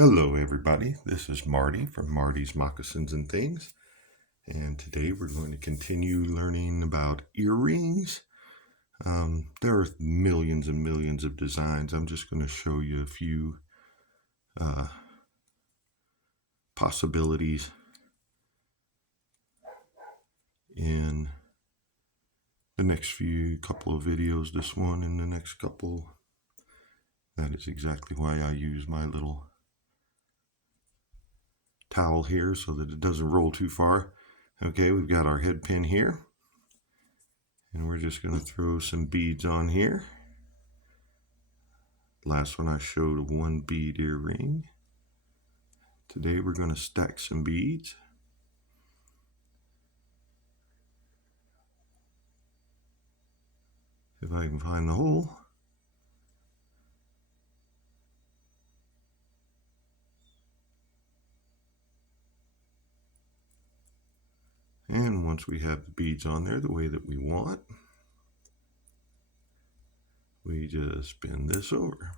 Hello everybody, this is Marty from Marty's Moccasins and Things, and today we're going to continue learning about earrings. There are millions and millions of designs. I'm just going to show you a few possibilities in the next couple of videos, this one and the next couple. That is exactly why I use my little towel here so that it doesn't roll too far. Okay, we've got our head pin here, and we're just going to throw some beads on here. Last one I showed a one bead earring. Today we're going to stack some beads. If I can find the hole. And once we have the beads on there the way that we want, we just spin this over.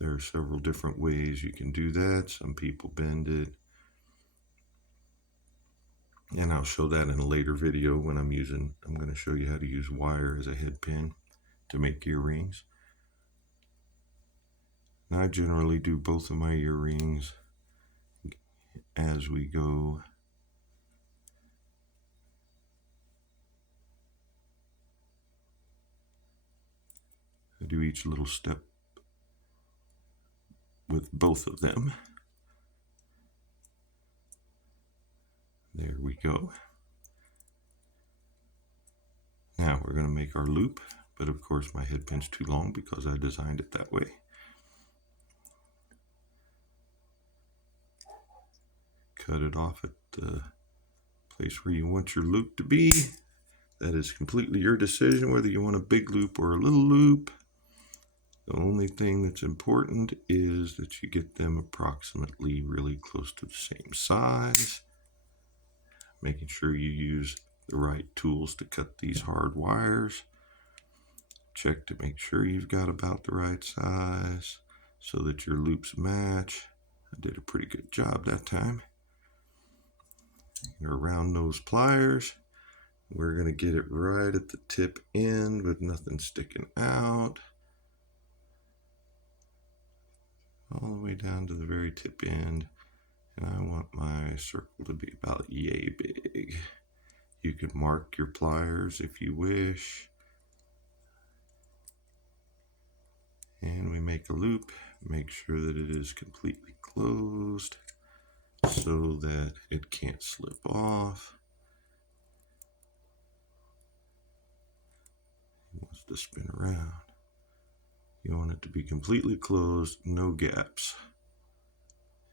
There are several different ways you can do that. Some people bend it. And I'll show that in a later video when I'm going to show you how to use wire as a head pin to make earrings. And I generally do both of my earrings as we go. I do each little step with both of them. There we go. Now we're going to make our loop, but of course my head pin's too long because I designed it that way. Cut it off at the place where you want your loop to be. That is completely your decision whether you want a big loop or a little loop. The only thing that's important is that you get them approximately really close to the same size. Making sure you use the right tools to cut these hard wires. Check to make sure you've got about the right size so that your loops match. I did a pretty good job that time. Around those pliers, we're going to get it right at the tip end with nothing sticking out. All the way down to the very tip end. And I want my circle to be about yay big. You can mark your pliers if you wish. And we make a loop. Make sure that it is completely closed so that it can't slip off. It wants to spin around. You want it to be completely closed, no gaps.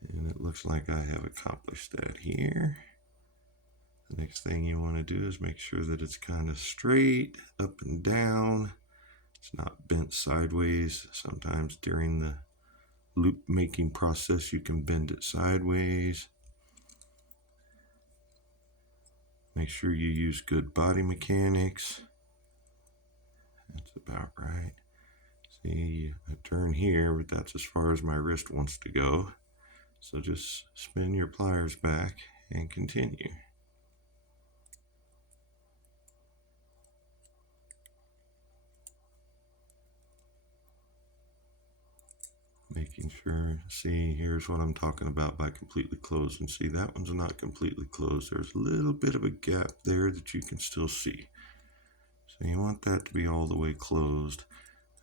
And it looks like I have accomplished that here. The next thing you want to do is make sure that it's kind of straight up and down. It's not bent sideways. Sometimes during the loop making process you can bend it sideways. Make sure you use good body mechanics. That's about right. See, I turn here, but that's as far as my wrist wants to go. So just spin your pliers back and continue. Making sure, see, here's what I'm talking about by completely closed. And see, that one's not completely closed. There's a little bit of a gap there that you can still see. So you want that to be all the way closed.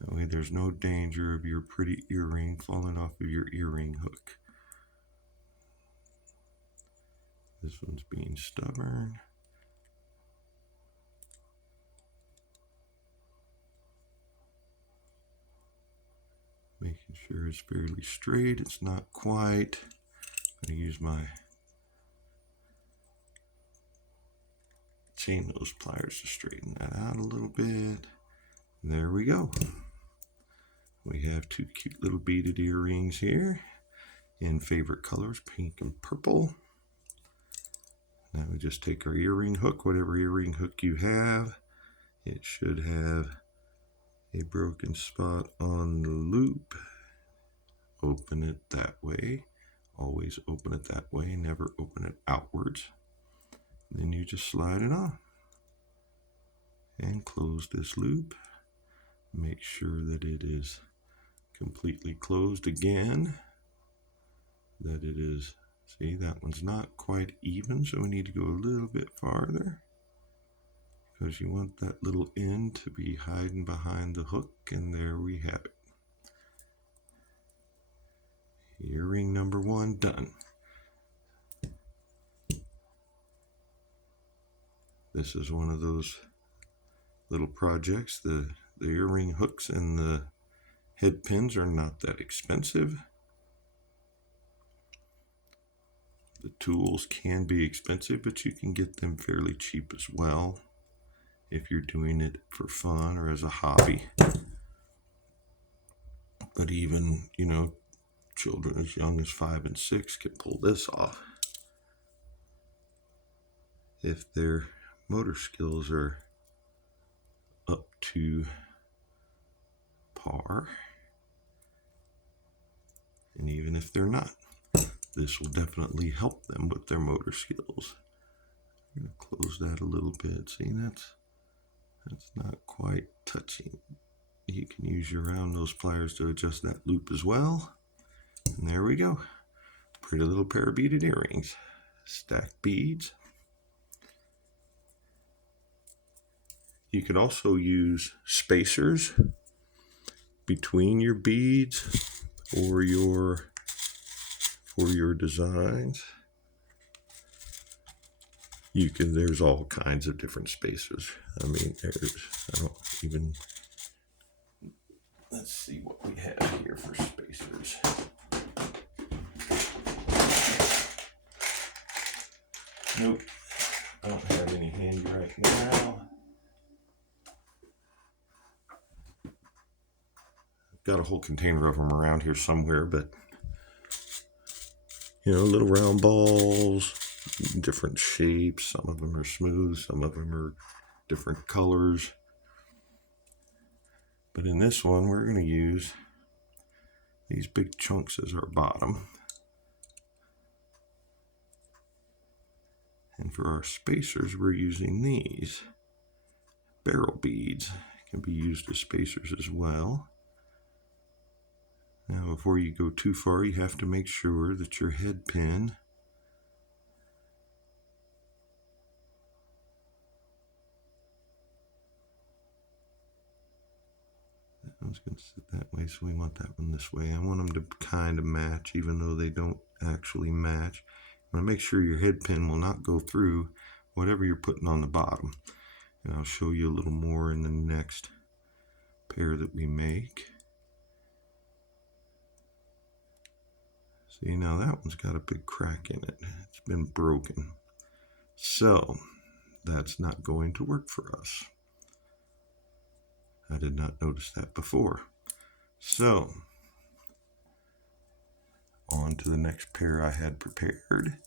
That way there's no danger of your pretty earring falling off of your earring hook. This one's being stubborn. Making sure it's fairly straight. It's not quite. I'm going to use my chain nose pliers to straighten that out a little bit. There we go. We have two cute little beaded earrings here in favorite colors, pink and purple. Now we just take our earring hook, whatever earring hook you have. It should have a broken spot on the loop. open it that way. Always open it that way, never open it outwards. Then you just slide it on and close this loop. Make sure that it is completely closed again, that it is, see, that one's not quite even, so we need to go a little bit farther because you want that little end to be hiding behind the hook, and there we have it. Earring number 1 done. This is one of those little projects. The earring hooks and the head pins are not that expensive. The tools can be expensive, but you can get them fairly cheap as well if you're doing it for fun or as a hobby. But even, you know, children as young as 5 and 6 can pull this off if their motor skills are up to par. And even if they're not, this will definitely help them with their motor skills. I'm going to close that a little bit. See, that's not quite touching. You can use your round nose pliers to adjust that loop as well. And there we go. Pretty little pair of beaded earrings. Stacked beads. You can also use spacers between your beads or for your designs. There's all kinds of different spacers. I mean, let's see what we have here for spacers. Nope, I don't have any handy right now. I've got a whole container of them around here somewhere, but you know, little round balls, different shapes. Some of them are smooth, some of them are different colors. But in this one, we're going to use these big chunks as our bottom. And for our spacers, we're using these. Barrel beads can be used as spacers as well. Now, before you go too far, you have to make sure that your head pin I was going to sit that way, so we want that one this way. I want them to kind of match, even though they don't actually match. You want to make sure your head pin will not go through whatever you're putting on the bottom. And I'll show you a little more in the next pair that we make. See, now that one's got a big crack in it. It's been broken. So that's not going to work for us. I did not notice that before. So on to the next pair I had prepared.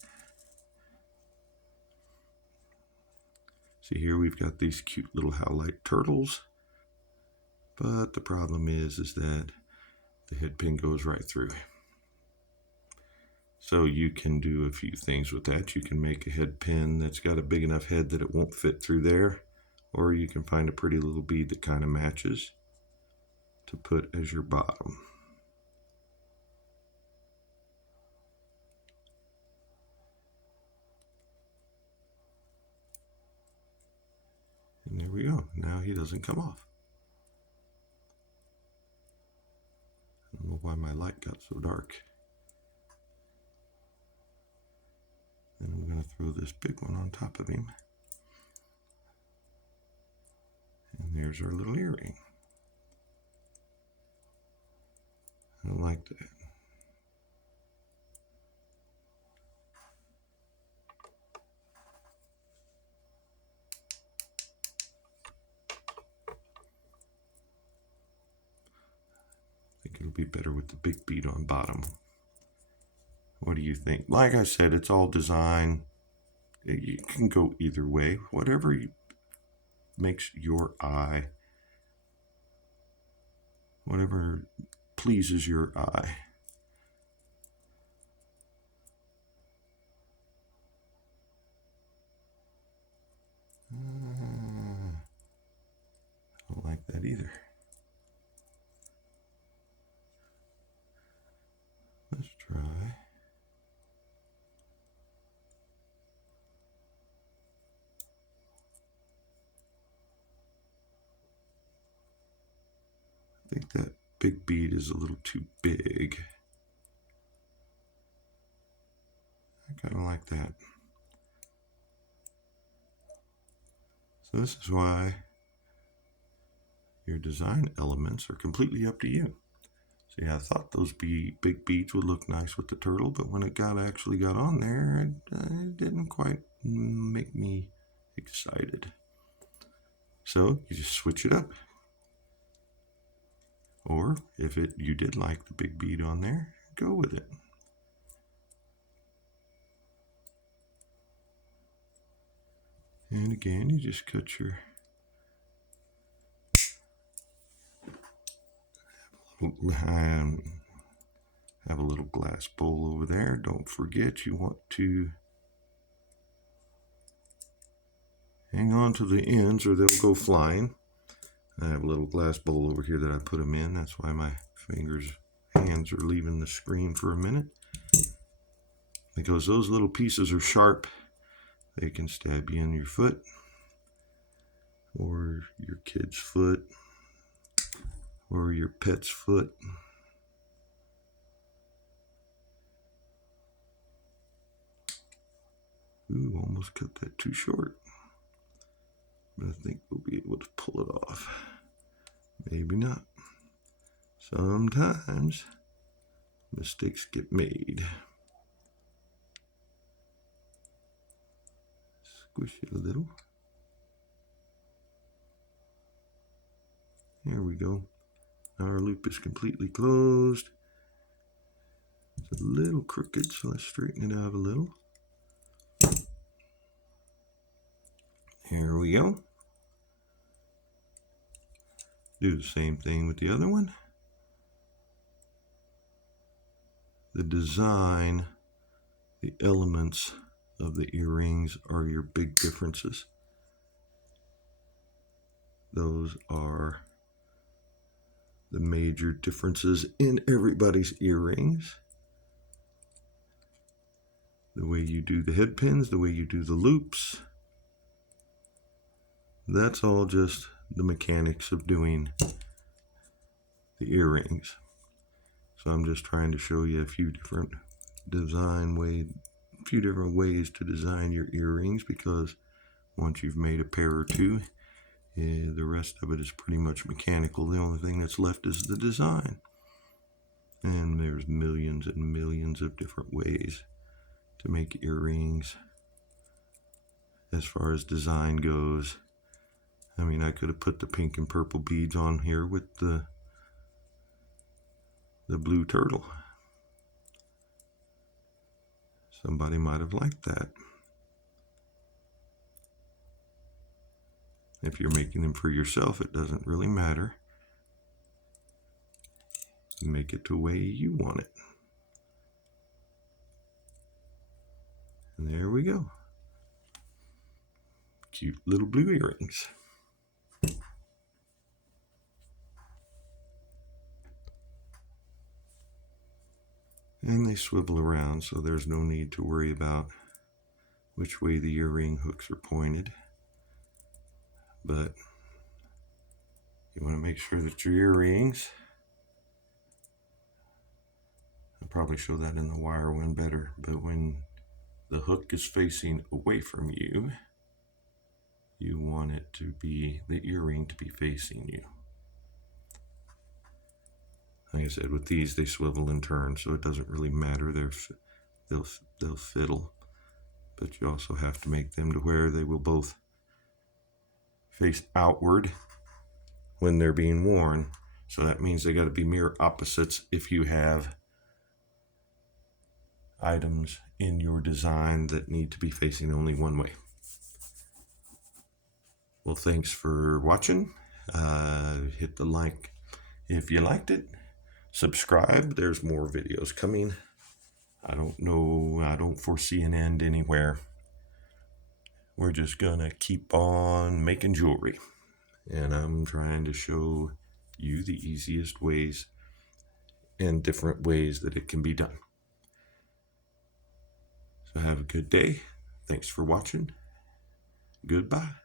See, here we've got these cute little howlite turtles, but the problem is that the head pin goes right through. So you can do a few things with that. You can make a head pin that's got a big enough head that it won't fit through there, or you can find a pretty little bead that kind of matches to put as your bottom. And there we go. Now he doesn't come off. I don't know why my light got so dark. And I'm going to throw this big one on top of him. And there's our little earring. I like that. I think it'll be better with the big bead on bottom. What do you think? Like I said, it's all design. You can go either way. Whatever makes your eye, whatever pleases your eye. think that big bead is a little too big. I kind of like that. So this is why your design elements are completely up to you. See, I thought those big beads would look nice with the turtle, but when it actually got on there, it didn't quite make me excited. So you just switch it up. Or if you did like the big bead on there, go with it. And again, you just cut your have a little glass bowl over there. Don't forget, you want to hang on to the ends or they'll go flying. I have a little glass bowl over here that I put them in. That's why my hands are leaving the screen for a minute. Because those little pieces are sharp. They can stab you in your foot or your kid's foot or your pet's foot. Ooh, almost cut that too short. But I think we'll be able to pull it off. Maybe not. Sometimes mistakes get made. Squish it a little. There we go. Now our loop is completely closed. It's a little crooked, so let's straighten it out a little. Here we go. Do the same thing with the other one. The design, the elements of the earrings are your big differences. Those are the major differences in everybody's earrings. The way you do the head pins, the way you do the loops. That's all just the mechanics of doing the earrings. So I'm just trying to show you a few different ways to design your earrings, because once you've made a pair or two, the rest of it is pretty much mechanical. The only thing that's left is the design. And there's millions and millions of different ways to make earrings as far as design goes. I mean, I could have put the pink and purple beads on here with the blue turtle. Somebody might have liked that. If you're making them for yourself, it doesn't really matter. You make it the way you want it. And there we go. Cute little blue earrings. And they swivel around, so there's no need to worry about which way the earring hooks are pointed. But you want to make sure that your earrings, I'll probably show that in the wire one better, but when the hook is facing away from you, you want it to be, the earring to be facing you. Like I said, with these, they swivel and turn, so it doesn't really matter. They'll fiddle. But you also have to make them to where they will both face outward when they're being worn. So that means they got to be mirror opposites if you have items in your design that need to be facing only one way. Well, thanks for watching. Hit the like if you liked it. Subscribe. There's more videos coming. I don't know. I don't foresee an end anywhere. We're just gonna keep on making jewelry. And I'm trying to show you the easiest ways and different ways that it can be done. So have a good day. Thanks for watching. Goodbye.